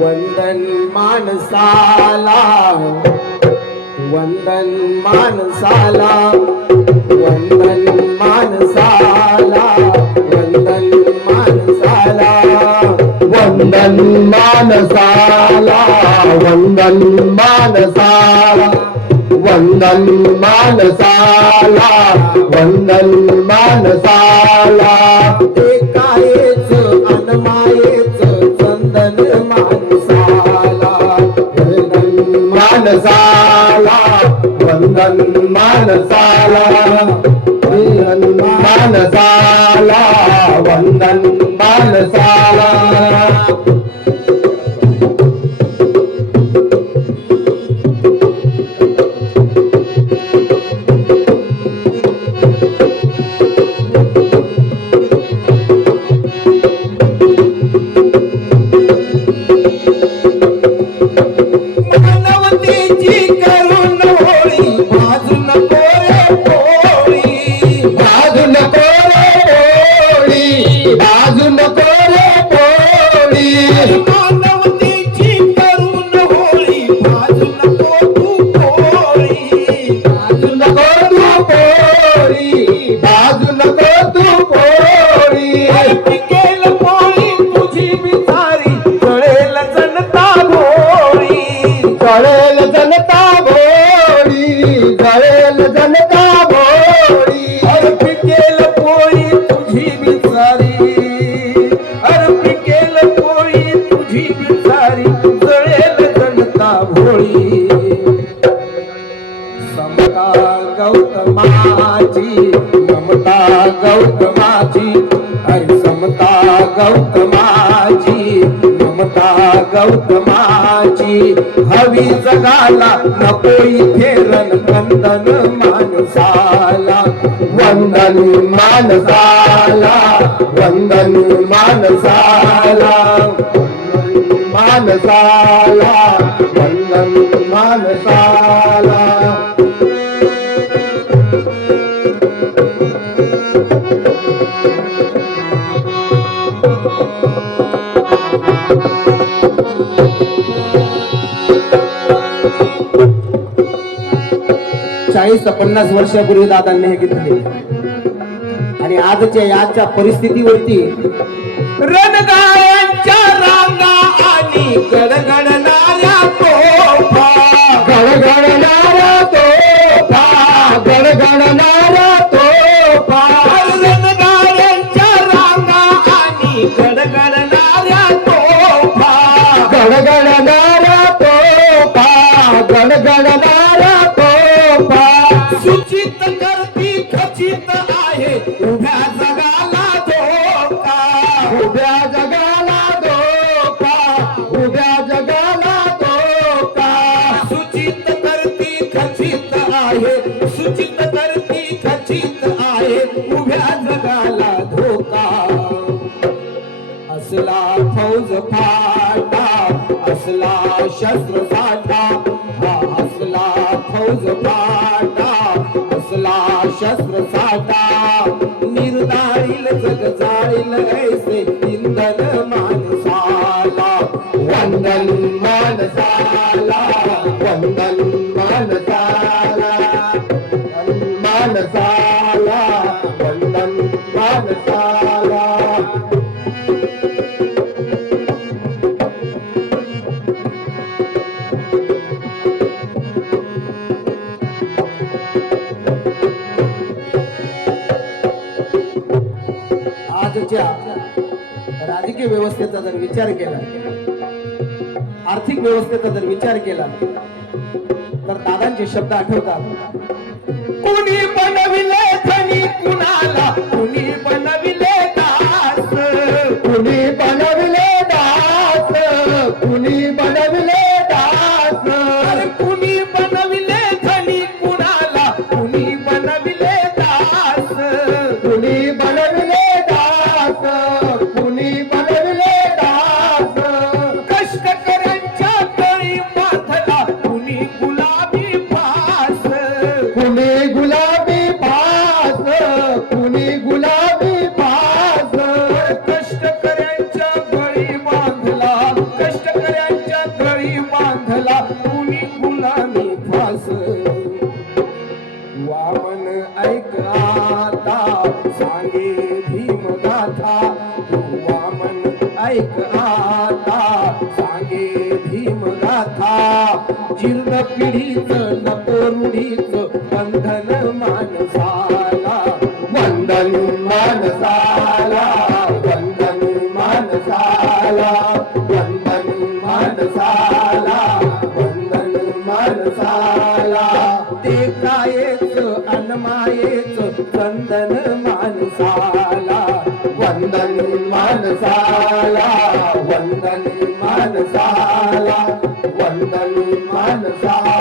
वंदन माणसाला वंदन माणसाला वंदन माणसाला वंदन माणसाला वंदन मानसाला वंदन मानसाला वंदन मानसाला वंदन मानसाला. एकाएच अनमायेच चंदन माणसाला वंदन मानसाला. वंदन मानसाला वंदन मानसाला वंदन मानसाला मानवतेची समता गौतमाची ममता गौतमाची अरे समता गौतमाची ममता गौतमाची हवी जगाला नको इथे रणकंदन माणसाला वंदन माणसाला वंदन माणसाला माणसाला मानसाला वंदन मानसाला। चाळीस ते पन्नास वर्षापूर्वी दादांनी हे गीत लिहिले. आणि आजच्या याच्या परिस्थितीवरती रणगायांच्या रांगा आणि गडगड असला शस्त्र साठा हा असला फौज फाटा असला शस्त्र साठा आजच्या राजकीय व्यवस्थेचा जर विचार केला आर्थिक व्यवस्थेचा जर विचार केला तर दादांचे शब्द आठवतात. कोणी बनविले ऐक आता सांगे भीम गाथा. जीर्ण पिढीच नको रूढीच बंधन मानसाला वंदन मानसाला वंदन मानसाला वंदन मानसाला वंदन मानसाला ते कायेच अनमायेच चंदन मानसाला माणसाला वंदन माणसाला वंदन माणसाला